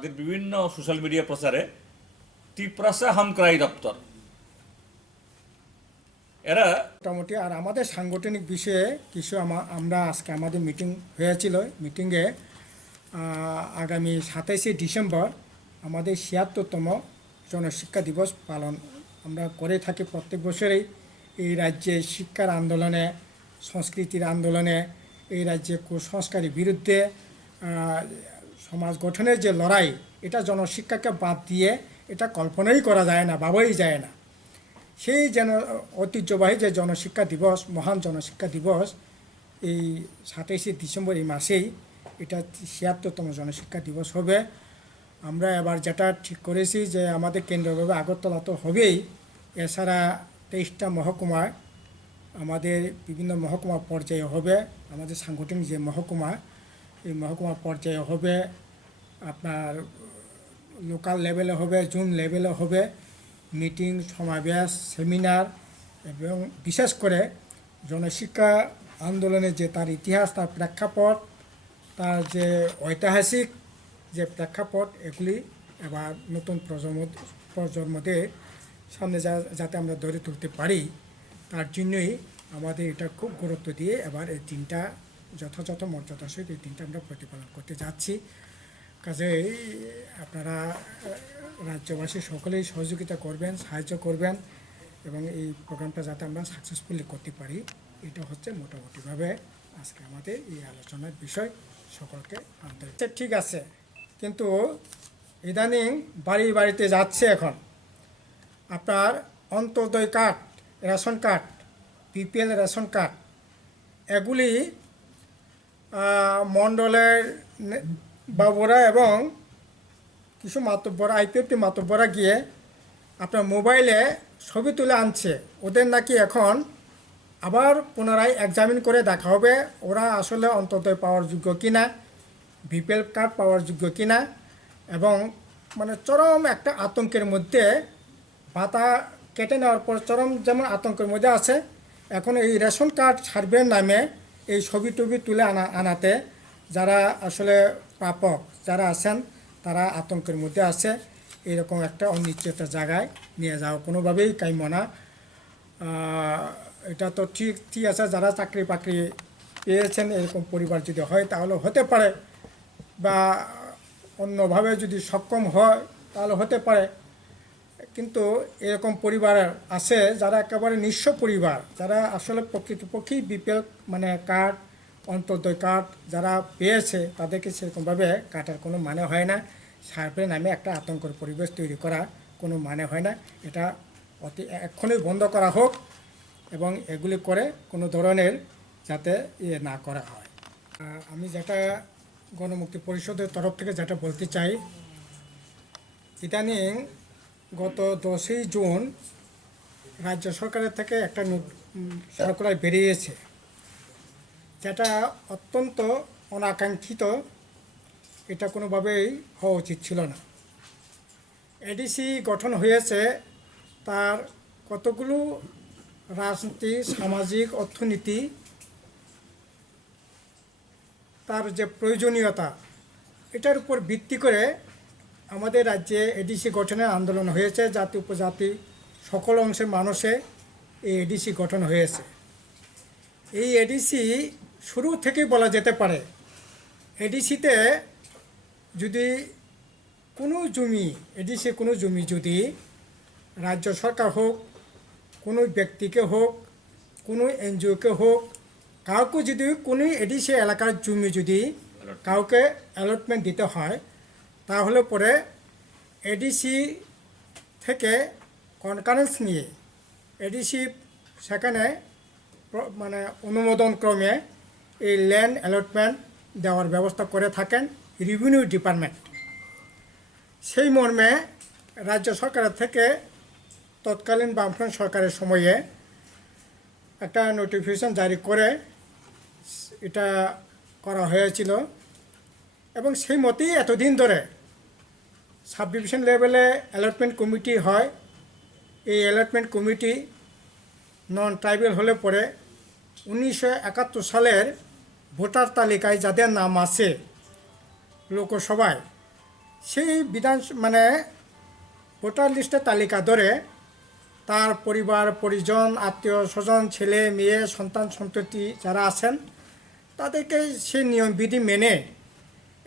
তাদের বিভিন্ন social media প্রচারে ত্রিপুরাসা হামক্রাই দপ্তর এরা মোটামুটি। আর আমাদের সাংগঠনিক বিষয়ে কিছু আমরা আজকে আমাদের মিটিং হয়েছিল। মিটিংয়ে আগামী 27শে ডিসেম্বর আমাদের 76তম জনশিক্ষা দিবস পালন আমরা করে থাকি প্রত্যেক বছরেই। এই রাজ্যে শিক্ষার আন্দোলনে, সংস্কৃতির আন্দোলনে, এই রাজ্যে কুসংস্কারের বিরুদ্ধে সমাজ গঠনের যে লড়াই, এটা জনশিক্ষাকে বাদ দিয়ে এটা কল্পনাই করা যায় না, ভাবাই যায় না। সেই যেন ঐতিহ্যবাহী যে জনশিক্ষা দিবস, মহান জনশিক্ষা দিবস, এই 27শে ডিসেম্বর এই মাসেই এটা 76তম জনশিক্ষা দিবস হবে। আমরা এবার যেটা ঠিক করেছি যে আমাদের কেন্দ্রভাবে আগরতলা তো হবেই, এছাড়া 23টা মহকুমায় আমাদের বিভিন্ন মহকুমা পর্যায়ে হবে। আমাদের সাংগঠনিক যে মহকুমা, এই মহকুমা পর্যায়ে হবে, আপনার লোকাল লেভেলে হবে, জোন লেভেলে হবে মিটিং, সমাবেশ, সেমিনার, এবং বিশেষ করে জনশিক্ষা আন্দোলনের যে তার ইতিহাস, তার প্রেক্ষাপট, তার যে ঐতিহাসিক যে প্রেক্ষাপট, এগুলি এবার নতুন প্রজন্মদের সামনে যাতে আমরা ধরে তুলতে পারি, তার জন্যই আমাদের এটা খুব গুরুত্ব দিয়ে এবার এই দিনটা যথাযথ মর্যাদার সহিত এই দিনটা আমরা প্রতিপালন করতে যাচ্ছি। কাজেই আপনারা রাজ্যবাসী সকলেই সহযোগিতা করবেন, সাহায্য করবেন, এবং এই প্রোগ্রামটা যাতে আমরা সাকসেসফুলি করতে পারি, এটা হচ্ছে মোটামুটিভাবে আজকে আমাদের এই আলোচনার বিষয়। সকলকে আন্তরিক। ঠিক আছে, কিন্তু ইদানিং বাড়ি বাড়িতে যাচ্ছে এখন আপনার Antyodaya card, ration card, BPL ration card, এগুলি মণ্ডলের বাবুরা এবং কিছু মাতব্বরা, আইপিএফটি মাতব্বরা গিয়ে আপনার মোবাইলে ছবি তুলে আনছে। ওদের নাকি এখন আবার পুনরায় এক্সামিন করে দেখা হবে ওরা আসলে অন্তর্দয় পাওয়ার যোগ্য কিনা, বিপিএল কার্ড পাওয়ার যোগ্য কিনা, এবং মানে চরম একটা আতঙ্কের মধ্যে, ভাতা কেটে নেওয়ার পর চরম যেমন আতঙ্কের মধ্যে আছে, এখন এই রেশন কার্ড সার্ভের নামে এই ছবি টবি তুলে আনাতে যারা আসলে প্রাপক যারা আছেন তারা আতঙ্কের মধ্যে আছে। এরকম একটা অনিশ্চয়তার জায়গায় নিয়ে যাওয়া কোনোভাবেই কাম্য না। এটা তো ঠিক আছে, যারা চাকরি বাকরি পেয়েছেন এরকম পরিবার যদি হয় তাহলে হতে পারে, বা অন্যভাবে যদি সক্ষম হয় তাহলে হতে পারে, কিন্তু এরকম পরিবার আছে যারা একেবারে নিঃস্ব পরিবার, যারা আসলে প্রকৃতপক্ষেই বিপিএল মানে কার্ড, অন্তর্দয় কার্ড যারা পেয়েছে তাদেরকে সেরকমভাবে কাটার কোনো মানে হয় না। সার্ভে নামে একটা আতঙ্কের পরিবেশ তৈরি করা কোনো মানে হয় না। এটা এক্ষুনি বন্ধ করা হোক, এবং এগুলি করে কোনো ধরনের যাতে না করা হয়। আমি যেটা গণমুক্তি পরিষদের তরফ থেকে যেটা বলতে চাই, ইদানিং গত 10ই জুন রাজ্য সরকারের থেকে একটা সার্কুলার বেরিয়েছে, যেটা অত্যন্ত অনাকাঙ্ক্ষিত। এটা কোনোভাবেই হওয়া উচিত ছিল না। এডিসি গঠন হয়েছে, তার কতগুলো রাজনীতি, সামাজিক, অর্থনীতি, তার যে প্রয়োজনীয়তা, এটার উপর ভিত্তি করে আমাদের রাজ্যে এডিসি গঠনের আন্দোলন হয়েছে। জাতি উপজাতি সকল অংশের মানুষে এই এডিসি গঠন হয়েছে। এই এডিসি শুরু থেকেই বলা যেতে পারে, এডিসিতে যদি কোনো জমি, এডিসি কোনো জমি যদি রাজ্য সরকার হোক, কোনো ব্যক্তিকে হোক, কোনো এনজিওকে হোক, কাউকে যদি কোনো এডিসি এলাকার জমি যদি কাউকে অ্যালটমেন্ট দিতে হয়, তাহলে পরে এডিসি থেকে কনকারেন্স নিয়ে এডিসি সেখানে মানে অনুমোদন ক্রমে এই ল্যান্ড অ্যালটমেন্ট দেওয়ার ব্যবস্থা করে থাকেন রেভিনিউ ডিপার্টমেন্ট। সেই মর্মে রাজ্য সরকারের থেকে তৎকালীন বামফ্রন্ট সরকারের সময়ে একটা নোটিফিকেশন জারি করে এটা করা হয়েছিল, এবং সেই মতেই এতদিন ধরে সাব ডিভিশন লেভেলে অ্যালটমেন্ট কমিটি হয়। এই অ্যালটমেন্ট কমিটি নন ট্রাইবেল হলে পরে 1971 সালের ভোটার তালিকায় যাদের নাম আছে লোকসভায়, সেই মানে ভোটার লিস্টের তালিকা ধরে তার পরিবার পরিজন আত্মীয় স্বজন ছেলে মেয়ে সন্তান সন্ততি যারা আছেন তাদেরকে সেই নিয়মবিধি মেনে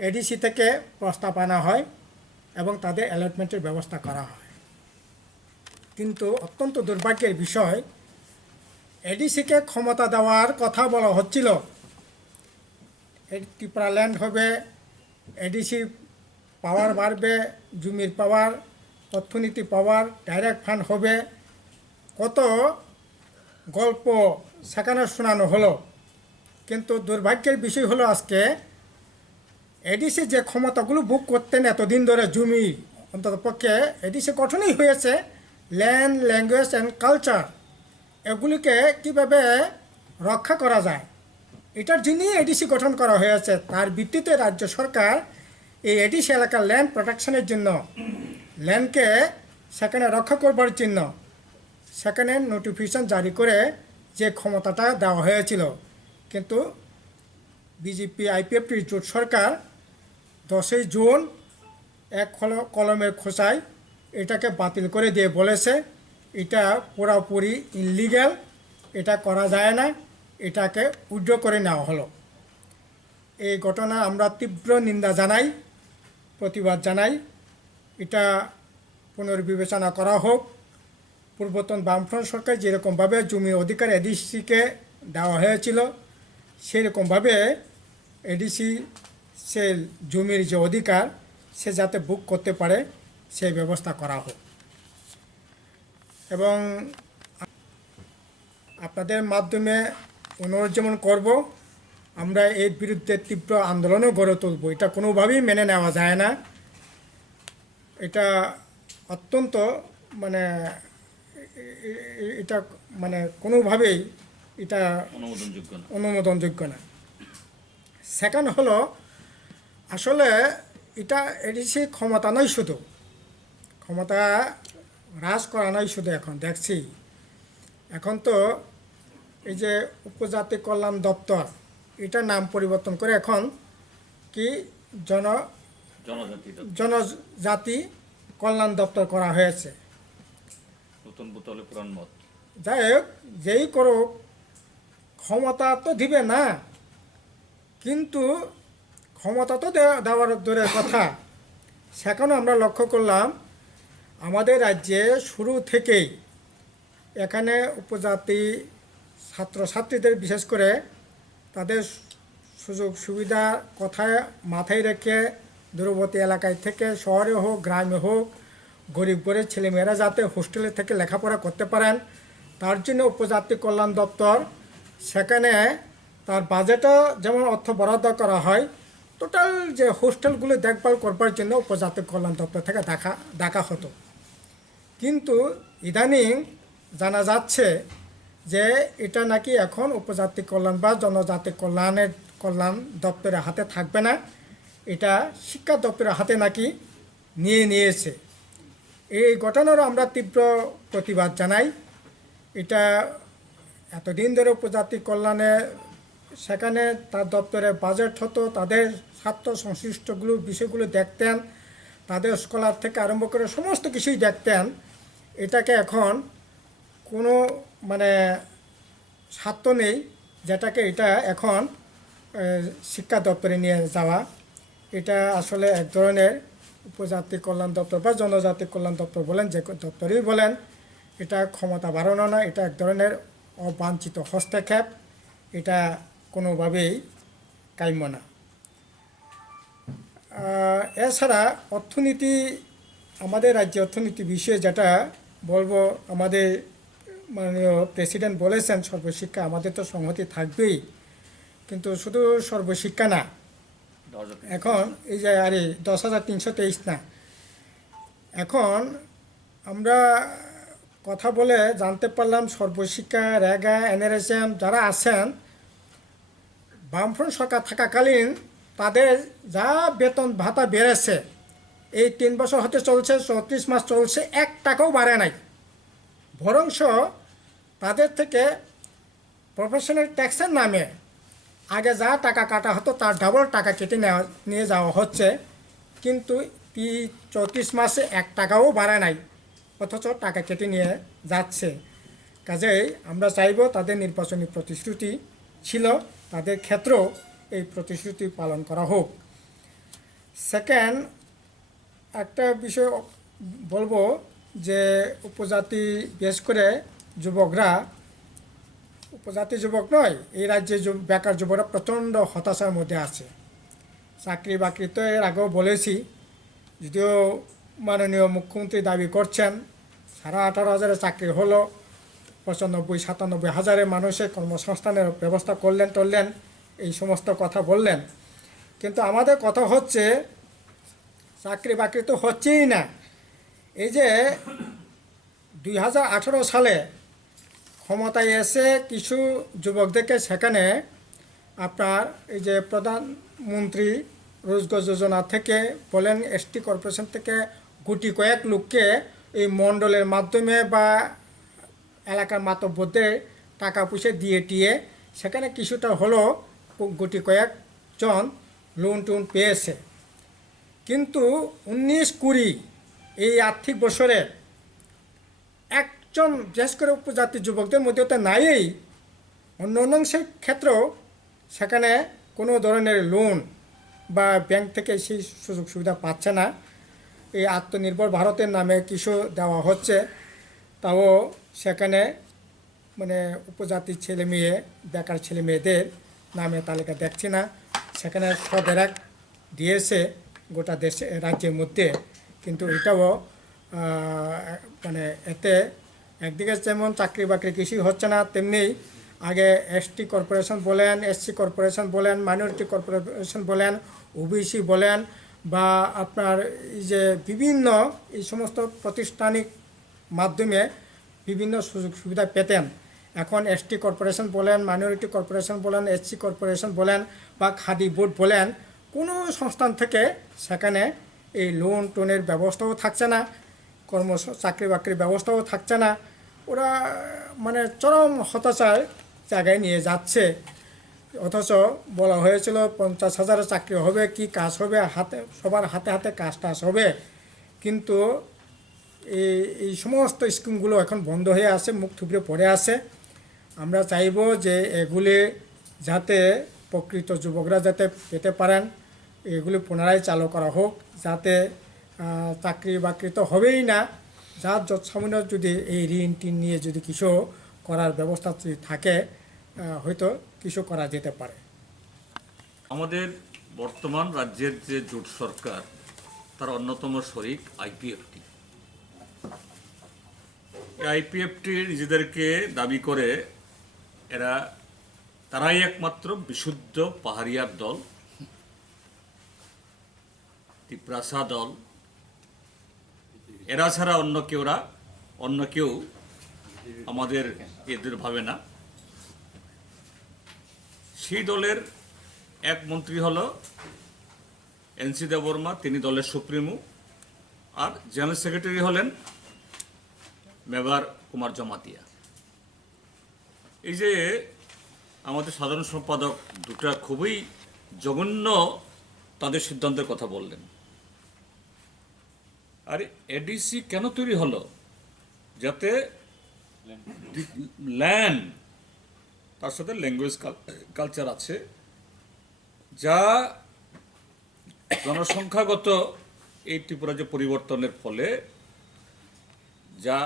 এডিসি থেকে প্রস্তাব আনা হয় এবং তাদের অ্যালটমেন্টের ব্যবস্থা করা হয়। কিন্তু অত্যন্ত দুর্ভাগ্যের বিষয়, এডিসিকে ক্ষমতা দেওয়ার কথা বলা হচ্ছিল, ত্রিপুরা ল্যান্ড হবে, এডিসি পাওয়ার বাড়বে, জমির পাওয়ার, অর্থনীতি পাওয়ার, ডাইরেক্ট ফান্ড হবে, কত গল্প সেখানে শোনানো হলো। কিন্তু দুর্ভাগ্যের বিষয় হলো আজকে এডিসি যে ক্ষমতাগুলো বুক করতেন এতদিন ধরে জমি, অন্তত পক্ষে এডিসি গঠনই হয়েছে ল্যান্ড, ল্যাঙ্গুয়েজ অ্যান্ড কালচার, এগুলিকে কীভাবে রক্ষা করা যায় এটার জন্যই এডিসি গঠন করা হয়েছে। তার ভিত্তিতে রাজ্য সরকার এই এডিসি এলাকার ল্যান্ড প্রোটেকশনের জন্য, ল্যান্ডকে সেখানে রক্ষা করবার জন্য সেখানে নোটিফিকেশন জারি করে যে ক্ষমতাটা দেওয়া হয়েছিল। কিন্তু বিজেপি আইপিএফটির জোট সরকার 10ই জুন এক কলমের খোঁচায় এটাকে বাতিল করে দিয়ে বলেছে এটা পুরোপুরি ইনলিগ্যাল, এটা করা যায় না, এটাকে উইথড্র করে নেওয়া হলো। এই ঘটনা আমরা তীব্র নিন্দা জানাই, প্রতিবাদ জানাই। এটা পুনর্বিবেচনা করা হোক। পূর্বতন বামফ্রন্ট সরকার যেরকমভাবে জমির অধিকার এডিসিকে দেওয়া হয়েছিল সেরকমভাবে এডিসি সে জমির যে অধিকার সে যাতে বুক করতে পারে সেই ব্যবস্থা করা হোক। এবং আপনাদের মাধ্যমে অনুরোধ যেমন করব, আমরা এর বিরুদ্ধে তীব্র আন্দোলনও গড়ে তুলব। এটা কোনোভাবেই মেনে নেওয়া যায় না। এটা অত্যন্ত মানে এটা মানে কোনোভাবেই এটা অনুমোদনযোগ্য না। সেকেন্ড হলো, আসলে এটা এডিসি ক্ষমতা নয়, শুধু ক্ষমতা হ্রাস করা নয় শুধু, এখন দেখছি এখন তো এই যে উপজাতি কল্যাণ দপ্তর, এটার নাম পরিবর্তন করে এখন কি জনজাতি কল্যাণ দপ্তর করা হয়েছে। যাই হোক, যেই করুক ক্ষমতা তো দিবে না, কিন্তু ক্ষমতা তো দেওয়ার দূরের কথা। সেখানেও আমরা লক্ষ্য করলাম আমাদের রাজ্যে শুরু থেকেই এখানে উপজাতি ছাত্রছাত্রীদের বিশেষ করে তাদের সুযোগ সুবিধা কথায় মাথায় রেখে দূরবর্তী এলাকায় থেকে শহরে হোক গ্রামে হোক গরিব গরিব ছেলেমেয়েরা যাতে হোস্টেলে থেকে লেখাপড়া করতে পারেন তার জন্য উপজাতি কল্যাণ দপ্তর সেখানে তার বাজেটও যেমন অর্থ বরাদ্দ করা হয়, টোটাল যে হোস্টেলগুলো দেখভাল করবার জন্য উপজাতি কল্যাণ দপ্তর থেকে ডাকা হতো। কিন্তু ইদানিং জানা যাচ্ছে যে এটা নাকি এখন উপজাতি কল্যাণ বা জনজাতি কল্যাণ দপ্তরের হাতে থাকবে না, এটা শিক্ষা দপ্তরের হাতে নাকি নিয়েছে। এই ঘটনারও আমরা তীব্র প্রতিবাদ জানাই। এটা এতদিন ধরে উপজাতি কল্যাণে সেখানে তার দপ্তরে বাজেট হতো, তাদের স্বার্থ সংশ্লিষ্টগুলো বিষয়গুলো দেখতেন, তাদের স্কলার থেকে আরম্ভ করে সমস্ত কিছুই দেখতেন। এটাকে এখন কোনো মানে স্বার্থ নেই, যেটাকে এটা এখন শিক্ষা দপ্তরে নিয়ে যাওয়া, এটা আসলে এক ধরনের উপজাতি কল্যাণ দপ্তর বা জনজাতি কল্যাণ দপ্তর বলেন, যে দপ্তরই বলেন, এটা ক্ষমতা বাড়ানো না, এটা এক ধরনের অবাঞ্ছিত হস্তক্ষেপ, এটা কোনোভাবেই কাম্য না। এছাড়া অর্থনীতি, আমাদের রাজ্যে অর্থনীতি বিষয়ে যেটা বলবো, আমাদের মাননীয় প্রেসিডেন্ট বলেছেন সর্বশিক্ষা, আমাদের তো সংহতি থাকবেই, কিন্তু শুধু সর্বশিক্ষা না, এখন এই যে 10,323 না, এখন আমরা কথা বলে জানতে পারলাম সর্বশিক্ষা, রেগা, এনআরএসএম যারা আছেন বামফ্রন্ট সরকার থাকাকালীন তাদের যা বেতন ভাতা বেড়েছে, এই 3 বছর হতে চলছে, 34 মাস চলছে, 1 টাকাও বাড়ে নাই। বরংশ তাদের থেকে প্রফেশনাল ট্যাক্সের নামে আগে যা টাকা কাটা হতো তার ডাবল টাকা কেটে নিয়ে যাওয়া হচ্ছে। কিন্তু 34 মাসে 1 টাকাও বাড়ায় নাই, অথচ টাকা কেটে নিয়ে যাচ্ছে। কাজেই আমরা চাইব তাদের নির্বাচনী প্রতিশ্রুতি ছিল, তাদের ক্ষেত্রেও এই প্রতিশ্রুতি পালন করা হোক। সেকেন্ড একটা বিষয় বলবো যে উপজাতি, বিশেষ করে যুবকরা, উপজাতি যুবক নয়, এই রাজ্যে বেকার যুবকরা প্রচণ্ড হতাশার মধ্যে আছে। চাকরি বাকরি তো এর আগেও বলেছি, যদিও মাননীয় মুখ্যমন্ত্রী দাবি করছেন 18,500 চাকরি হলো, 95-97 হাজারে মানুষের কর্মসংস্থানের ব্যবস্থা করলেন, এই সমস্ত কথা বললেন। কিন্তু আমাদের কথা হচ্ছে চাকরি বাকরি তো হচ্ছেই না। এই যে 2018 সালে ক্ষমতায় এসে কিছু যুবকদেরকে সেখানে আপনার এই যে প্রধানমন্ত্রী রোজগার যোজনা থেকে বলেন, এসটি কর্পোরেশন থেকে গুটি কয়েক লোককে এই মণ্ডলের মাধ্যমে বা এলাকার মাতব্বরদের টাকা পয়সা দিয়ে টিয়ে সেখানে কিছুটা হলেও গুটি কয়েকজন লোন টোন পেয়েছে। কিন্তু 19-20 এই আর্থিক বছরে একজন, বিশেষ করে উপজাতি যুবকদের মধ্যে তো নাই, অন্য অংশের ক্ষেত্রেও সেখানে কোনো ধরনের লোন বা ব্যাংক থেকে সেই সুযোগ সুবিধা পাচ্ছে না। এই আত্মনির্ভর ভারতের নামে কিছু দেওয়া হচ্ছে, তাও সেখানে মানে উপজাতির ছেলে মেয়ে, বেকার ছেলে মেয়েদের নামে তালিকা দেখছি না। সেখানে সদেরাক দিয়েছে গোটা দেশে, রাজ্যের মধ্যে, কিন্তু এটাও মানে এতে একদিকে যেমন চাকরি বাকরি কিছুই হচ্ছে না, তেমনি আগে এসটি কর্পোরেশন বলেন, এসসি কর্পোরেশন বলেন, মাইনরিটি কর্পোরেশন বলেন, ওবিসি বলেন, বা আপনার এই যে বিভিন্ন এই সমস্ত প্রাতিষ্ঠানিক মাধ্যমে বিভিন্ন সুযোগ সুবিধা পেতেন। এখন এসটি কর্পোরেশন বলেন, মাইনরিটি কর্পোরেশন বলেন, এসসি কর্পোরেশন বলেন বা খাদি বোর্ড বলেন, কোনো সংস্থান থেকে সেখানে এই লোন টোনের ব্যবস্থাও থাকছে না, চাকরি বাকরির ব্যবস্থাও থাকছে না। ওরা মানে চরম হতাশার জায়গায় নিয়ে যাচ্ছে। অথচ বলা হয়েছিল 50,000 চাকরি হবে, কি কাজ হবে, সবার হাতে হাতে কাজ টাজ হবে। কিন্তু এই সমস্ত স্কিমগুলো এখন বন্ধ হয়ে আছে, মুখ থুবড়ে পড়ে আছে। আমরা চাইব যে এগুলি যাতে প্রকৃত যুবকরা যাতে পেতে পারেন, এগুলি পুনরায় চালু করা হোক, যাতে চাকরি বাকরি তো হবেই না, যার যৎসামান্য যদি এই ঋণ টিন নিয়ে যদি কিছু করার ব্যবস্থা যদি থাকে, হয়তো কিছু করা যেতে পারে। আমাদের বর্তমান রাজ্যের যে জোট সরকার, তার অন্যতম শরিক আইপিএফটি। এই আইপিএফটি নিজেদেরকে দাবি করে তারাই একমাত্র বিশুদ্ধ পাহাড়িয়ার দল, তিপ্রাসা দল। এরা ছাড়া অন্য কেউ আমাদের এদের ভাবে না। সেই দলের এক মন্ত্রী হলো এনসি দেববর্মা, তিনি দলের সুপ্রিমো, আর জেনারেল সেক্রেটারি হলেন মেবার কুমার জমাতিয়া। এই যে আমাদের সাধারণ সম্পাদক দুটা খুবই জঘন্য তাদের সিদ্ধান্তের কথা বললেন। আর এডিসি কেন তৈরি হলো? যাতে ল্যান্ড, তার সাথে ল্যাঙ্গুয়েজ কালচার আছে, যা জনসংখ্যাগত এই ত্রিপুরা যে পরিবর্তনের ফলে যা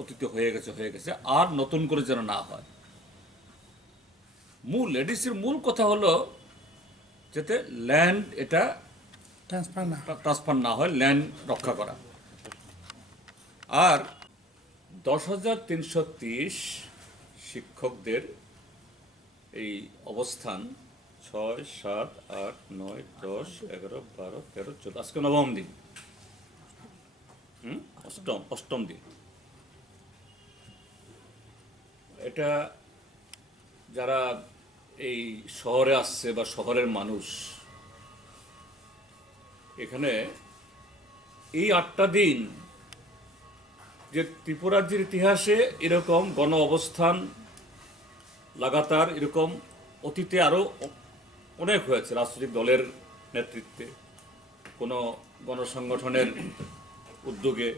অতীতে হয়ে গেছে আর নতুন করে যেন না হয়। এডিসির মূল কথা হলো যাতে ল্যান্ড এটা ট্রান্সফার না হয়, ল্যান্ড রক্ষা করা। আর 10,330 শিক্ষকদের এই অবস্থান 6, 7, 8, 9, 10, 11, 12, 13, 14, আজকে নবম দিন, অষ্টম দিন। এটা যারা এই শহরে আসছে বা শহরের মানুষ, এখানে এই 8টা দিন যে ত্রিপুরাজ্যের ইতিহাসে এরকম গণ অবস্থান লাগাতার এরকম অতীতে আরো অনেক হয়েছে রাজনৈতিক দলের নেতৃত্বে, কোনো গণসংগঠনের উদ্যোগে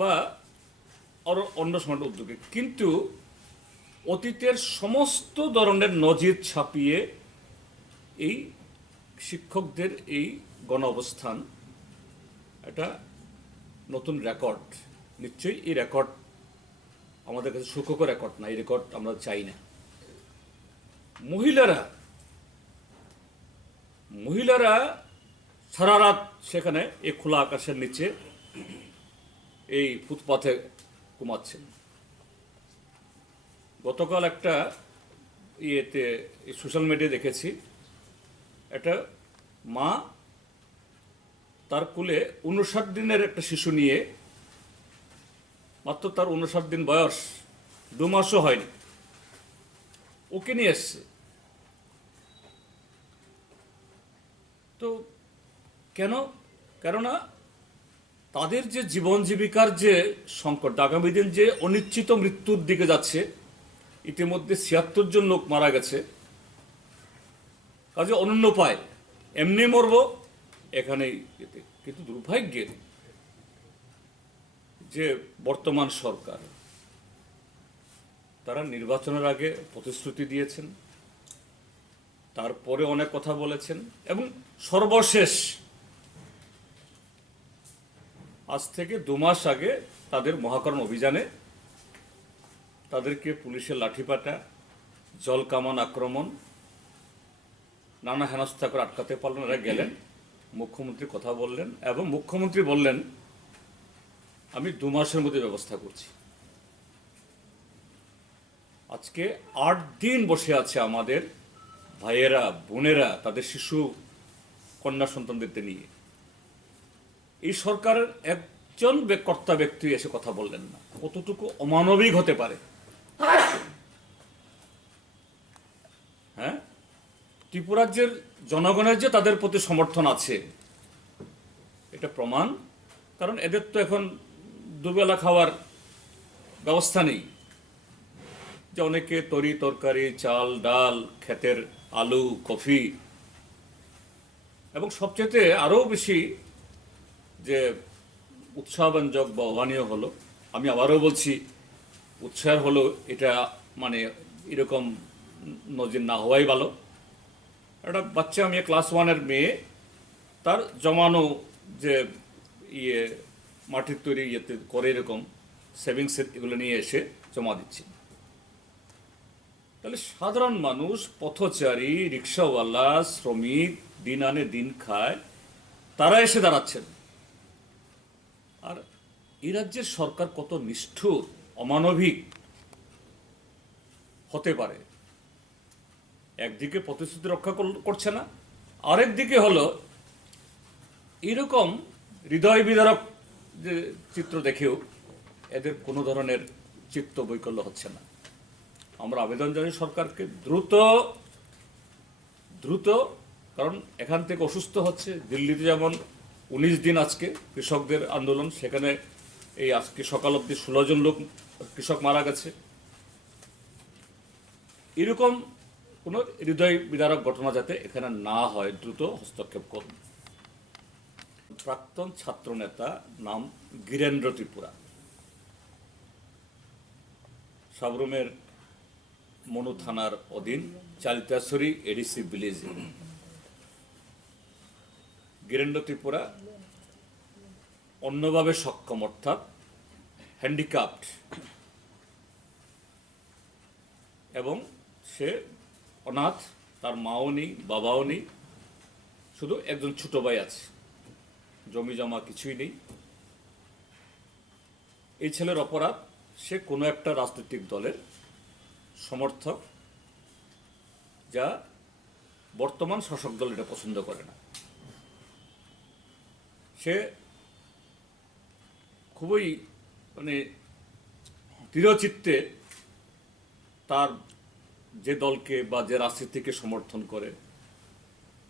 বা আরও অন্য সংগঠনের উদ্যোগে, কিন্তু অতীতের সমস্ত ধরনের নজির ছাপিয়ে এই শিক্ষকদের এই গণ অবস্থান একটা নতুন রেকর্ড। নিশ্চয়ই এই রেকর্ড আমাদের কাছে সুখকর রেকর্ড না, এই রেকর্ড আমরা চাই না। মহিলারা সারা রাত সেখানে এই খোলা আকাশের নিচে এই ফুটপাথে ঘুমাচ্ছেন। গতকাল একটা ইয়েতে সোশ্যাল মিডিয়ায় দেখেছি, একটা মা তার কোলে 59 দিনের একটা শিশু নিয়ে, মাত্র তার 59 দিন বয়স, 2 মাসও হয়নি, ওকে নিয়ে এসছে। তো কেননা তাদের যে জীবন জীবিকার যে সংকট, আগামী দিন যে অনিশ্চিত মৃত্যুর দিকে যাচ্ছে, ইতিমধ্যে 76 জন লোক মারা গেছে, কাজে অনন্য পায় এমনি মরবো এখানেই। কিন্তু দুর্ভাগ্যের যে বর্তমান সরকার, তারা নির্বাচনের আগে প্রতিশ্রুতি দিয়েছেন, তারপরে অনেক কথা বলেছেন, এবং সর্বশেষ আজ থেকে 2 মাস আগে তাদের মহাকরণ অভিযানে তাদেরকে পুলিশের লাঠিপাটা, জল কামান আক্রমণ, নানা হেনস্থা করে আটকাতে পারলেন। এরা গেলেন, মুখ্যমন্ত্রী কথা বললেন, এবং মুখ্যমন্ত্রী বললেন আমি 2 মাসের মধ্যে ব্যবস্থা করছি। আজকে 8 দিন বসে আছে আমাদের ভাইয়েরা, বোনেরা তাদের শিশু কন্যা সন্তানদেরকে নিয়ে। এই সরকারের একজন কর্তা ব্যক্তি এসে কথা বললেন না। কতটুকু অমানবিক হতে পারে? হ্যাঁ, ত্রিপুরাজ্যের জনগণের যে তাদের প্রতি সমর্থন আছে এটা প্রমাণ। কারণ এদের তো এখন দুবেলা খাওয়ার ব্যবস্থা নেই, যে অনেকে তরি তরকারি, চাল ডাল, ক্ষেতের আলু, কফি, এবং সবচেয়ে আরও বেশি যে উৎসাহব্যঞ্জক বা অভানীয় হলো, আমি আবারও বলছি উৎসাহের হলো, এটা মানে এরকম নজির না হওয়াই ভালো। একটা বাচ্চা মেয়ে, ক্লাস 1-এর মেয়ে, তার জমানো যে মাটির তৈরি ইয়েতে করে এরকম সেভিংসের এগুলো নিয়ে এসে জমা দিচ্ছে। তাহলে সাধারণ মানুষ, পথচারী, রিক্সাওয়ালা, শ্রমিক, দিন আনে দিন খায়, তারা এসে দাঁড়াচ্ছেন। আর এই রাজ্যের সরকার কত নিষ্ঠুর, অমানবিক হতে পারে? একদিকে প্রতিশ্রুতি রক্ষা করছে না, আরেকদিকে হলো এরকম হৃদয় বিদারক যে চিত্র দেখেও এদের কোনো ধরনের চিত্ত বৈকল্য হচ্ছে না। আমরা আবেদন জানাই সরকারকে দ্রুত, কারণ এখান থেকে অসুস্থ হচ্ছে। দিল্লিতে যেমন 19 দিন আজকে কৃষকদের আন্দোলন, সেখানে এই আজকে সকাল অবধি 16 জন লোক কৃষক মারা গেছে। এরকম কোনো হৃদয় বিদারক ঘটনা যাতে এখানে না হয়, দ্রুত হস্তক্ষেপ করুন। প্রাক্তন ছাত্র নেতা, নাম গিরেন্দ্র ত্রিপুরা, সাবরুমের মনু থানার অধীন চালিতাছড়ি এডিসি ভিলেজে। গিরেন্দ্র ত্রিপুরা অন্যভাবে সক্ষম, অর্থাৎ হ্যান্ডিক্যাপড, এবং সে অনাথ, তার মাও নেই, বাবাও নেই, শুধু একজন ছোট ভাই আছে, জমি জমা কিছুই নেই। এই ছেলের অপরাধ, সে কোনো একটা রাজনৈতিক দলের সমর্থক, যা বর্তমান শাসক দল এটা পছন্দ করে না। সে খুবই মানে দৃঢ়চিত্তে তার যে দলকে বা যে রাজনীতিকে সমর্থন করে,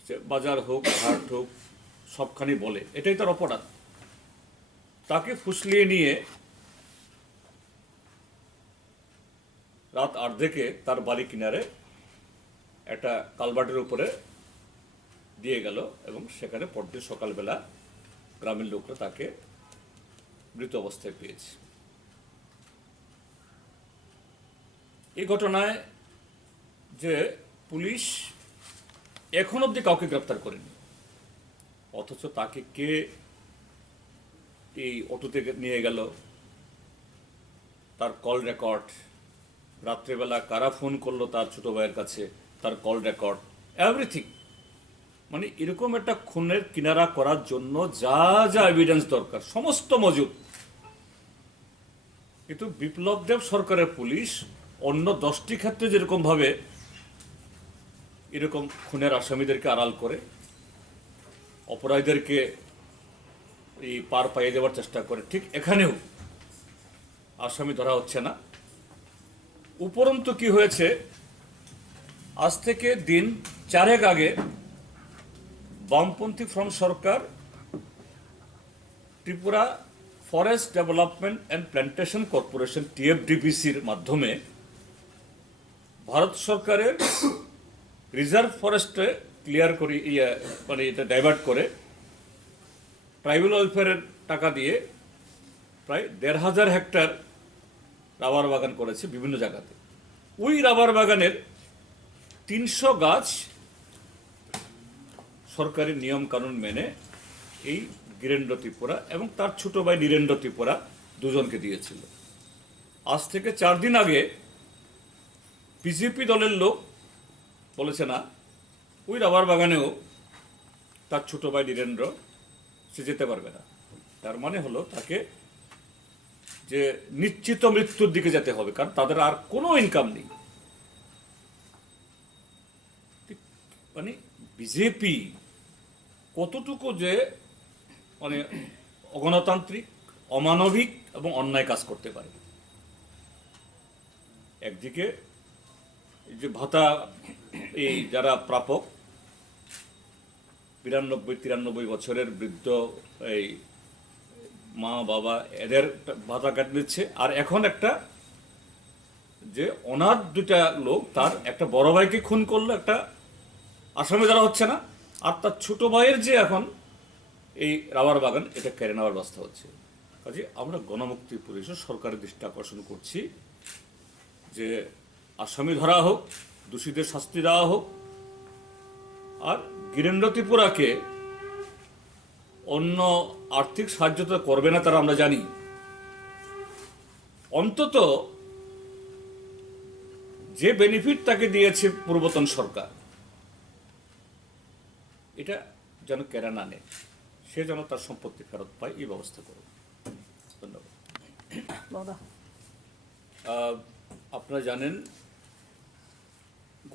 সে বাজার হোক, হাট হোক, সবখানি বলে, এটাই তার অপরাধ। তাকে ফুসলিয়ে নিয়ে রাত 8 দিকে তার বাড়ি কিনারে একটা কালভার্টের উপরে দিয়ে গেল এবং সেখানে পরদিন সকালবেলা গ্রামের লোকরা তাকে মৃত অবস্থায় পেয়েছে। এই ঘটনায় যে পুলিশ এখন অবধি কাউকে গ্রেপ্তার করেনি, অথচ তাকে কে এই অটোতে নিয়ে গেল, তার কল রেকর্ড, রাত্রেবেলা কারা ফোন করলো তার ছোট ভাইয়ের কাছে, তার কল রেকর্ড, এভরিথিং, মানে এরকম একটা খুনের কিনারা করার জন্য যা যা এভিডেন্স দরকার সমস্ত মজুদ। কিন্তু বিপ্লব দেব সরকারের পুলিশ অন্য 10টি ক্ষেত্রে যেরকম ভাবে এরকম খুনের আসামিদেরকে আড়াল করে, অপরাধীদেরকে এই পার পাইয়ে দেওয়ার চেষ্টা করে, ঠিক এখানেও আসামি ধরা হচ্ছে না। উপরন্তু কি হয়েছে, আজ থেকে দিন 4 আগে বামপন্থী ফ্রন্ট সরকার Tripura forest development and plantation corporation TFDPCর মাধ্যমে ভারত সরকারের রিজার্ভ ফরেস্টে ক্লিয়ার করে মানে এটা ডাইভার্ট করে ট্রাইবাল ওয়েলফেয়ারের টাকা দিয়ে প্রায় 1,500 হেক্টর রাবার বাগান করেছে বিভিন্ন জায়গাতে। ওই রাবার বাগানের 300 গাছ সরকারি নিয়ম কানুন মেনে এই গিরেন্দ্র ত্রিপুরা এবং তার ছোট ভাই নীরেন্দ্র ত্রিপুরা দুজনকে দিয়েছিল। আজ থেকে 4 দিন আগে বিজেপি দলের লোক বলেছে না, ওই রাবার বাগানেও তার ছোট ভাই নীরেন্দ্র সে যেতে পারবে না। তার মানে হলো তাকে যে নিশ্চিত মৃত্যুর দিকে যেতে হবে, কারণ তাদের আর কোনো ইনকাম নেই। মানে বিজেপি কতটুকু যে মানে অগণতান্ত্রিক, অমানবিক এবং অন্যায় কাজ করতে পারে। একদিকে যে ভাতা এই যারা প্রাপক 92-93 বছরের বৃদ্ধ এই মা বাবা এদের ভাতা কাটে নিচ্ছে, আর এখন একটা যে অনাথ 2টা লোক তার একটা বড় ভাইকে খুন করলো, একটা আসামি ধরা হচ্ছে না, আর তার ছোট ভাইয়ের যে এখন এই রাবার বাগান এটা কেড়ে নেওয়ার ব্যবস্থা হচ্ছে। কাজে আমরা গণমুক্তি পরিষদ সরকারের দৃষ্টি আকর্ষণ করছি যে আসামি ধরা হোক, দোষীদের শাস্তি দেওয়া হোক, আর গিরেন্দ্র ত্রিপুরাকে অন্য আর্থিক সাহায্য তো করবে না তারা, আমরা জানি, অন্তত যে বেনিফিট তাকে দিয়েছে পূর্বতন সরকার এটা যেন কেড়ে না নেয়, সে যেন তার সম্পত্তি ফেরত পায়, এই ব্যবস্থা করুন। ধন্যবাদ। আপনারা জানেন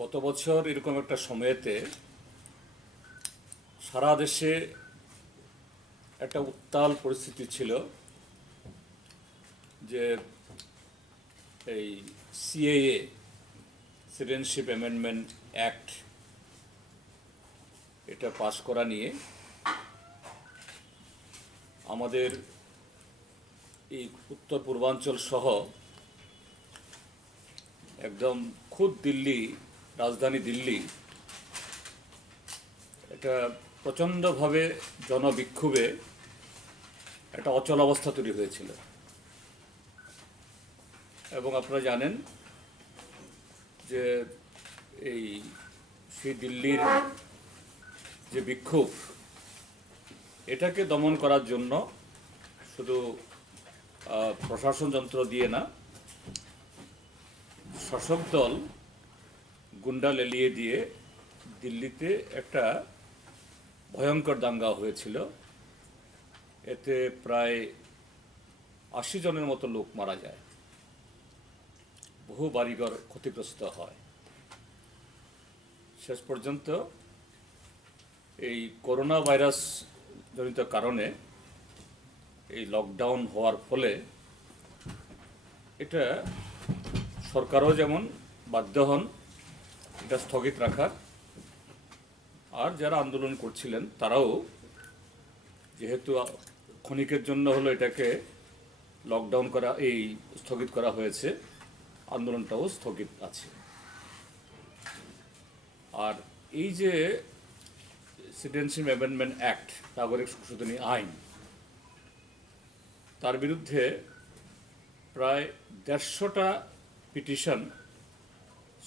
গত বছর এরকম একটা সময়েতে সারা দেশে একটা উত্তাল পরিস্থিতি ছিল যে এই CAA সিটিজেনশিপ অ্যামেন্ডমেন্ট অ্যাক্ট এটা পাশ করা নিয়ে আমাদের এই উত্তর পূর্বাঞ্চল সহ একদম খুদ দিল্লি, রাজধানী দিল্লি, এটা প্রচণ্ডভাবে জনবিক্ষোভে একটা অচল অবস্থা তৈরি হয়েছিল। এবং আপনারা জানেন যে এই সেই দিল্লির যে বিক্ষোভ এটাকে দমন করার জন্য শুধু প্রশাসন যন্ত্র দিয়ে না, শাসক দল গুন্ডা লেলিয়ে দিয়ে দিল্লিতে একটা ভয়ঙ্কর দাঙ্গা হয়েছিল। এতে প্রায় 80 জনের মতো লোক মারা যায়, বহু বাড়িঘর ক্ষতিগ্রস্ত হয়। শেষ পর্যন্ত এই করোনা ভাইরাস জনিত কারণে এই লকডাউন হওয়ার ফলে এটা সরকারও যেমন বাধ্য হন এটা স্থগিত রাখার, আর যারা আন্দোলন করছিলেন তারাও যেহেতু ক্ষণিকের জন্য হলো এটাকে লকডাউন করা, এই স্থগিত করা হয়েছে, আন্দোলনটাও স্থগিত আছে। আর এই যে সিটিজেনশিপ অ্যামেন্ডমেন্ট অ্যাক্ট, নাগরিক সংশোধনী আইন, তার বিরুদ্ধে প্রায় 150টা পিটিশন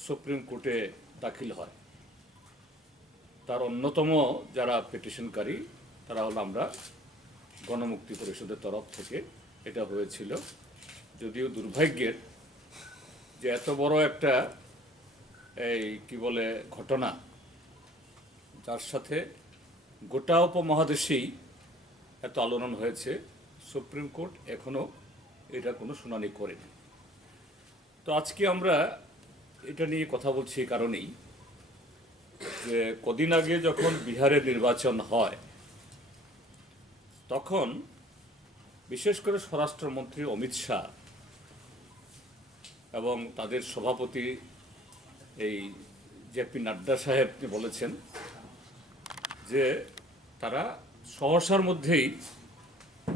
সুপ্রিম কোর্টে দাখিল হয়। তার অন্যতম যারা পিটিশনকারী তারা হলো আমরা গণমুক্তি পরিষদের তরফ থেকে। এটা হয়েছিল, যদিও দুর্ভাগ্যের যে এত বড় একটা কি বলে ঘটনা, যার সাথে গোটা উপমহাদেশেই এত আলোড়ন হয়েছে, সুপ্রিম কোর্ট এখনো এটা কোনো শুনানি করেনি। তো আজকে আমরা এটা নিয়ে কথা বলছি এই কারণেই যে কদিন আগে যখন বিহারের নির্বাচন হয়, তখন বিশেষ করে স্বরাষ্ট্রমন্ত্রী অমিত শাহ এবং তাদের সভাপতি এই জেপি নাড্ডা সাহেব বলেছেন যে তারা সহসার মধ্যেই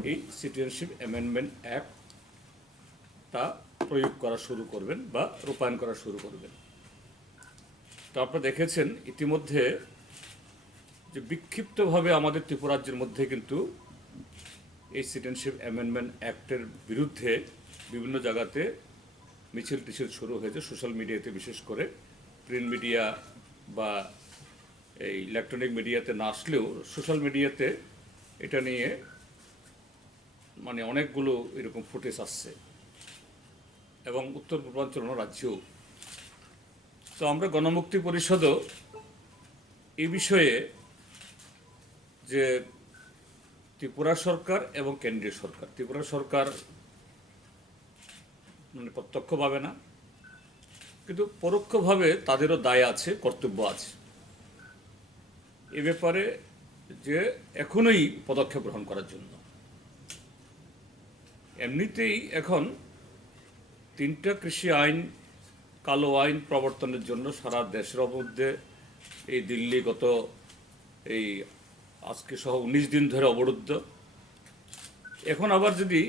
এই সিটিজেনশিপ অ্যামেন্ডমেন্ট অ্যাক্টটা প্রয়োগ করা শুরু করবেন বা রূপায়ণ করা শুরু করবেন। তো আপনারা দেখেছেন ইতিমধ্যে যে বিক্ষিপ্তভাবে আমাদের ত্রিপুরা রাজ্যের মধ্যে কিন্তু এই সিটিজেনশিপ অ্যামেন্ডমেন্ট অ্যাক্টের বিরুদ্ধে বিভিন্ন জায়গাতে মিছিল টিছিল শুরু হয়েছে, সোশ্যাল মিডিয়াতে, বিশেষ করে প্রিন্ট মিডিয়া বা এই ইলেকট্রনিক মিডিয়াতে না আসলেও সোশ্যাল মিডিয়াতে এটা নিয়ে মানে অনেকগুলো এরকম ফুটেজ আসছে, এবং উত্তর পূর্বাঞ্চল রাজ্যেও। তো আমরা গণমুক্তি পরিষদও এই বিষয়ে যে ত্রিপুরা সরকার এবং কেন্দ্রীয় সরকার, ত্রিপুরা সরকার মানে প্রত্যক্ষভাবে না, কিন্তু পরোক্ষভাবে তাদেরও দায় আছে, কর্তব্য আছে এ ব্যাপারে, যে এখনই পদক্ষেপ গ্রহণ করার জন্য। এমনিতেই এখন 3টা কৃষি আইন, কালো আইন প্রবর্তনের জন্য সারা দেশের মধ্যে এই দিল্লি গত এই আজকে সহ 19 দিন ধরে অবরুদ্ধ। এখন আবার যদি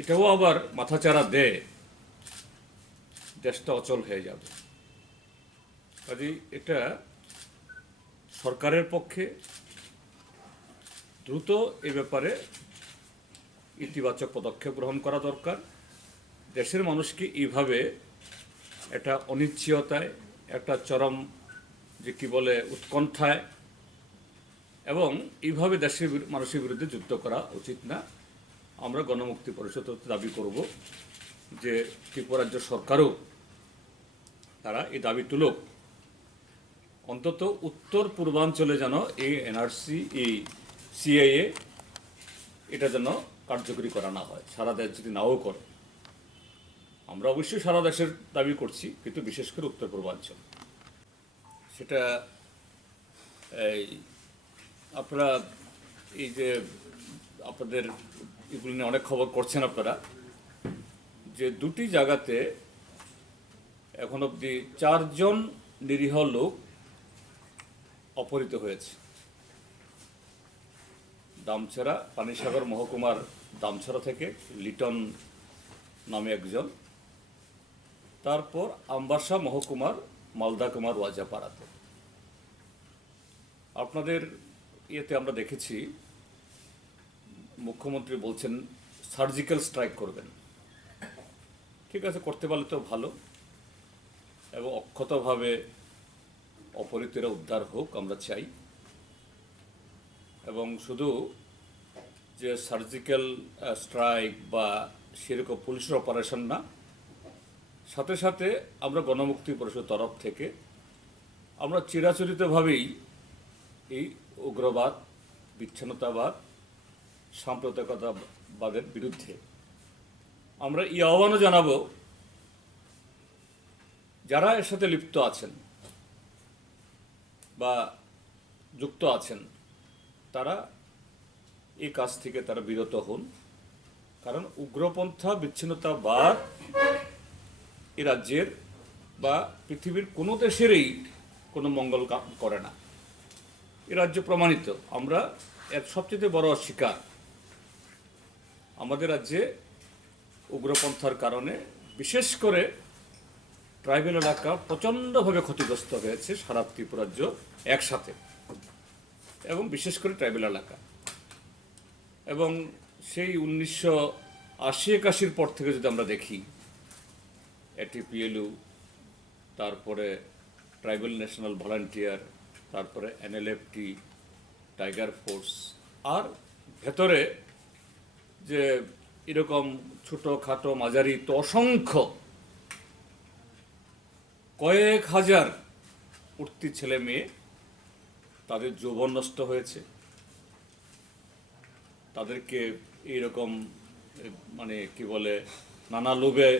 এটাও আবার মাথাচাড়া দেয়, দেশটা অচল হয়ে যাবে। কাজেই এটা সরকারের পক্ষে দ্রুত এ ব্যাপারে ইতিবাচক পদক্ষেপ গ্রহণ করা দরকার। দেশের মানুষকে এইভাবে একটা অনিশ্চয়তায়, একটা চরম যে কি বলে উৎকণ্ঠায়, এবং এইভাবে দেশের মানুষের বিরুদ্ধে যুদ্ধ করা উচিত না। আমরা গণমুক্তি পরিষদ দাবি করব যে ত্রিপুরা রাজ্য সরকারও তারা এই দাবি তুলুক, অন্তত উত্তর পূর্বাঞ্চলে যেন এই এনআরসি, এই সিএএ এটা যেন কার্যকরী করা না হয়, সারা দেশ যদি নাও করে। আমরা অবশ্যই সারা দেশের দাবি করছি, কিন্তু বিশেষ করে উত্তর পূর্বাঞ্চল সেটা এই আপনারা এই যে আপনাদের এগুলো নিয়ে অনেক খবর করছেন আপনারা, যে 2টি জায়গাতে এখন অবধি 4 জন নিরীহ লোক অপহৃত হয়েছে। দামছড়া, পানিসাগর মহকুমার দামছড়া থেকে লিটন নামে একজন, তারপর আমবাসা মহকুমার মালদা কুমার ওয়াজাপাড়াতে। আপনাদের ইয়েতে আমরা দেখেছি মুখ্যমন্ত্রী বলছেন সার্জিক্যাল স্ট্রাইক করবেন। ঠিক আছে, করতে পারলে তো ভালো, এবং অক্ষতভাবে অপহৃতরা উদ্ধার হোক আমরা চাই। এবং শুধু যে সার্জিক্যাল স্ট্রাইক বা সেরকম পুলিশের অপারেশন না, সাথে সাথে আমরা গণমুক্তি পরিষদের তরফ থেকে আমরা চিরাচরিতভাবেই এই উগ্রবাদ, বিচ্ছিন্নতাবাদ, সাম্প্রদায়িকতাবাদের বিরুদ্ধে আমরা এই আহ্বানও জানাবো, যারা এর সাথে লিপ্ত আছেন বা যুক্ত আছেন তারা এই কাজ থেকে তারা বিরত হন। কারণ উগ্রপন্থা, বিচ্ছিন্নতাবাদ এ রাজ্যের বা পৃথিবীর কোনো দেশেরই কোনো মঙ্গল করে না। এ রাজ্য প্রমাণিত। আমরা এর সবচেয়ে বড় শিকার। আমাদের রাজ্যে উগ্রপন্থার কারণে বিশেষ করে ট্রাইবেল এলাকা প্রচণ্ডভাবে ক্ষতিগ্রস্ত হয়েছে, সারা ত্রিপুরা রাজ্য একসাথে। এবং বিশেষ করে ট্রাইবেল এলাকা। এবং সেই 1980-81 পর থেকে যদি আমরা দেখি, এটিপিএলইউ, তারপরে ট্রাইবাল ন্যাশনাল ভলান্টিয়ার, তারপরে এনএলএফটি, টাইগার ফোর্স, আর ভেতরে যে এরকম ছোটোখাটো মাঝারি তো অসংখ্য কয়েক হাজার উঠতি ছেলে মেয়ে, তাদের যৌবন নষ্ট হয়েছে, তাদেরকে এইরকম মানে কি বলে নানা লোভে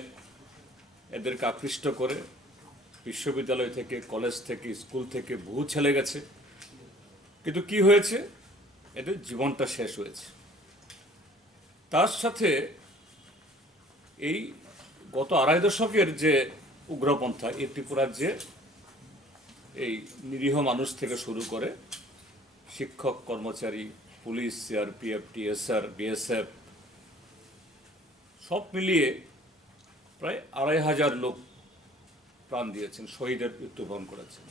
এদেরকে আকৃষ্ট করে বিশ্ববিদ্যালয় থেকে, কলেজ থেকে, স্কুল থেকে বহু ছেলে গেছে, কিন্তু কি হয়েছে, এদের জীবনটা শেষ হয়েছে। তার সাথে এই গত আড়াই দশকের যে উগ্রপন্থা, এই ত্রিপুরার যে এই নিরীহ মানুষ থেকে শুরু করে শিক্ষক, কর্মচারী, পুলিশ, সিআরপিএফ, টিএসআর, বিএসএফ, সব মিলিয়ে প্রায় 2,500 লোক প্রাণ দিয়েছেন, শহীদের মৃত্যুবরণ করেছেন,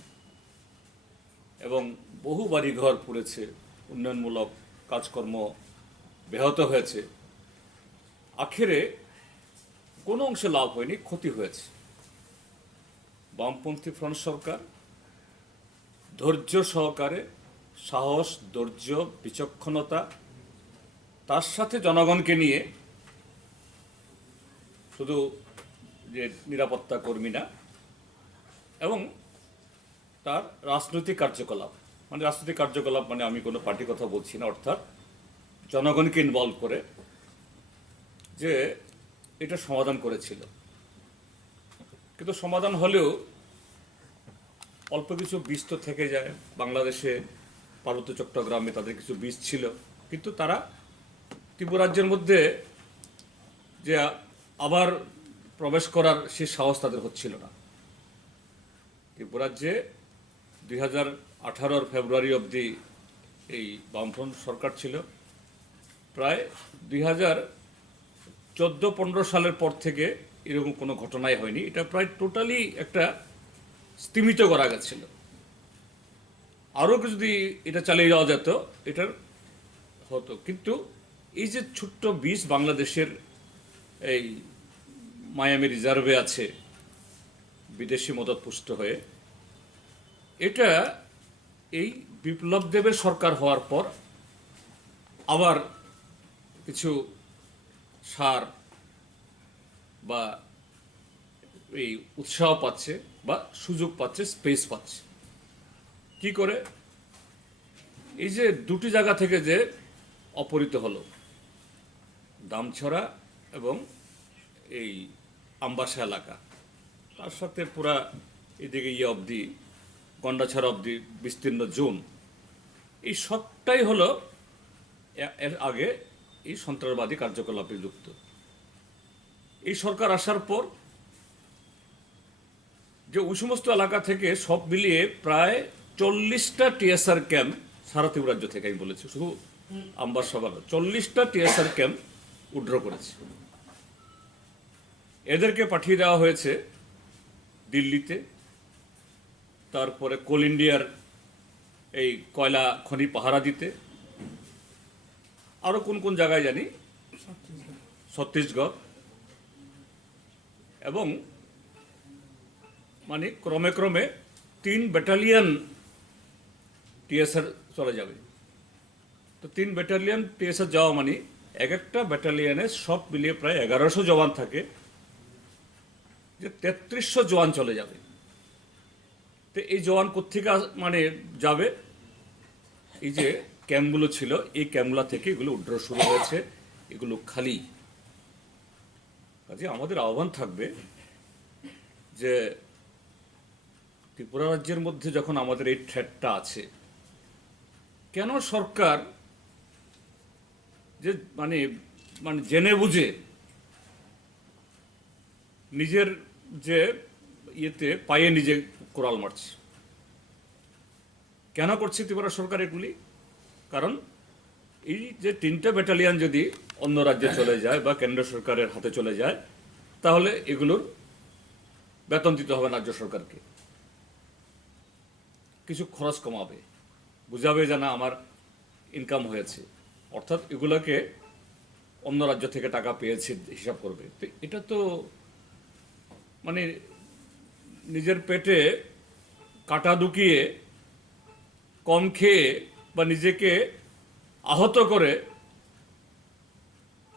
এবং বহু বাড়িঘর পুড়েছে, উন্নয়নমূলক কাজকর্ম ব্যাহত হয়েছে। আখেরে কোনো অংশে লাভ হয়নি, ক্ষতি হয়েছে। বামপন্থী ফ্রন্ট সরকার ধৈর্য সহকারে, সাহস, ধৈর্য, বিচক্ষণতা, তার সাথে জনগণকে নিয়ে, শুধু যে নিরাপত্তা কর্মী না, এবং তার রাজনৈতিক কার্যকলাপ, মানে রাজনৈতিক কার্যকলাপ মানে আমি কোনো পার্টির কথা বলছি না, অর্থাৎ জনগণকে ইনভলভ করে যে এটা সমাধান করেছিল। কিন্তু সমাধান হলেও অল্প কিছু বীজ তো থেকে যায়। বাংলাদেশে পার্বত্য চট্টগ্রামে তাদের কিছু বীজ ছিল, কিন্তু তারা ত্রিপুরাজ্যের মধ্যে যে আবার প্রবেশ করার সে সাহস তাদের হচ্ছিল না। ত্রিপুরাজ্যে 2018 ফেব্রুয়ারি অবধি এই বামফ্রন্ট সরকার ছিল। প্রায় 2014-15 সালের পর থেকে এরকম কোনো ঘটনাই হয়নি। এটা প্রায় টোটালি একটা স্তিমিত করা গেছিল। আরও যদি এটা চালিয়ে যাওয়া যেত, এটার হতো। কিন্তু এই যে ছোট্ট বীজ বাংলাদেশের এই মায়ামি রিজার্ভে আছে বিদেশি মদত পুষ্ট হয়ে, এটা এই বিপ্লব দেবের সরকার হওয়ার পর আবার কিছু সার বা এই উৎসাহ পাচ্ছে বা সুযোগ পাচ্ছে, স্পেস পাচ্ছে। কি করে? এই যে দুটি জায়গা থেকে যে অপহৃত হলো, দামছড়া এবং এই আমবাসা এলাকা, তার সাথে পুরা এদিকে অবধি গন্ডাছড়া অবধি বিস্তীর্ণ জোন, এই সবটাই হলো এর আগে এই সন্ত্রাসবাদী কার্যকলাপে যুক্ত। এই সরকার আসার পর যে ওই সমস্ত এলাকা থেকে সব মিলিয়ে প্রায় 40টা টিএসআর ক্যাম্প সারা ত্রিপুরাজ্য থেকে, আমি বলেছি শুধু আমবাসা 40টা টিএসআর ক্যাম্প উড্র করেছে। এদেরকে পাঠিয়ে দেওয়া হয়েছে দিল্লিতে, তারপরে কোল ইন্ডিয়ার এই কয়লা খনি পাহারা দিতে, আরও কোন কোন জায়গায় জানি, ছত্তিশগড়, এবং মানে ক্রমে ক্রমে 3 ব্যাটালিয়ন টিএসআর চলে যাবে। তো 3 ব্যাটালিয়ন টিএসআর যাওয়া মানে এক একটা ব্যাটালিয়নে সব মিলিয়ে প্রায় 1100 জওয়ান থাকে, যে 3300 জওয়ান চলে যাবে। তো এই জওয়ান কোত্থেকে মানে যাবে? এই যে ক্যাম্পগুলো ছিল, এই ক্যাম্পগুলো থেকে এগুলো উড্র শুরু হয়েছে, এগুলো খালি। কাজে আমাদের আহ্বান থাকবে যে ত্রিপুরা রাজ্যের মধ্যে যখন আমাদের এই থ্রেটটা আছে, কেন সরকার যে মানে মানে জেনে বুঝে নিজের যে ইয়েতে পায়ে নিজে কোরাল মারছে? কেন করছে ত্রিপুরা সরকার এগুলি? কারণ এই যে 3টা ব্যাটালিয়ন যদি অন্য রাজ্যে চলে যায় বা কেন্দ্র সরকারের হাতে চলে যায়, তাহলে এগুলোর বেতন দিতে হবে রাজ্য সরকারকে, কিছু খরচ কমাবে, বুঝাবে যে না আমার ইনকাম হয়েছে, অর্থাৎ এগুলোকে অন্য রাজ্য থেকে টাকা পেয়েছে হিসাব করবে। তো এটা তো মানে নিজের পেটে কাঁটা ঢুকিয়ে কম খেয়ে বা নিজেকে আহত করে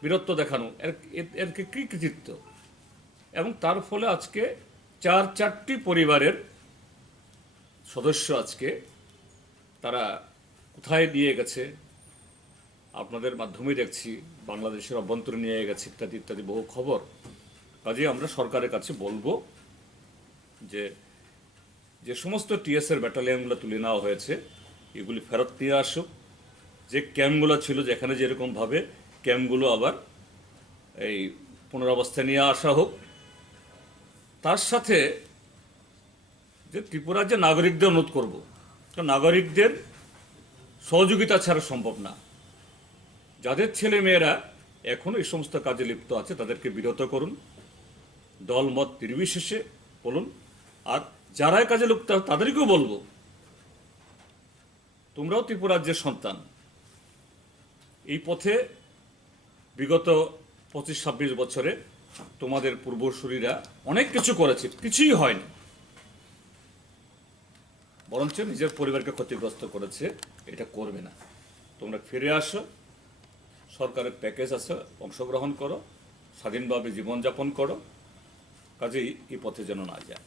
বীরত্ব দেখানো, এর কি কৃতিত্ব? এবং তার ফলে আজকে চারটি পরিবারের সদস্য আজকে তারা কোথায় নিয়ে গেছে, আপনাদের মাধ্যমে দেখছি বাংলাদেশের অভ্যন্তরে নিয়ে গেছে ইত্যাদি ইত্যাদি বহু খবর। কাজে আমরা সরকারের কাছে বলবো যে যে সমস্ত টিএসএর ব্যাটালিয়নগুলো তুলে নেওয়া হয়েছে এগুলি ফেরত নিয়ে আসুক। যে ক্যাম্পগুলো ছিল যেখানে যেরকমভাবে ক্যাম্পগুলো আবার এই পুনরাবস্থায় নিয়ে আসা হোক। তার সাথে যে ত্রিপুরার যে নাগরিকদের অনুরোধ করব, কারণ নাগরিকদের সহযোগিতা ছাড়া সম্ভব না। যাদের ছেলে মেয়েরা এখনও এই সমস্ত কাজে লিপ্ত আছে তাদেরকে বিরত করুন, দলমত নির্বিশেষে বলুন। আর যারা এই কাজে লিপ্ত তাদেরকেও বলবো, তোমরাও ত্রিপুরাজ্যের সন্তান। এই পথে বিগত 25-26 বছরে তোমাদের পূর্বসূরীরা অনেক কিছু করেছে, কিছুই হয়নি, বরঞ্চ নিজের পরিবারকে ক্ষতিগ্রস্ত করেছে। এটা করবে না। তোমরা ফিরে আসো, সরকারের প্যাকেজ আছে, অংশগ্রহণ করো, স্বাধীনভাবে জীবনযাপন করো। কাজেই এই পথে যেন না যায়।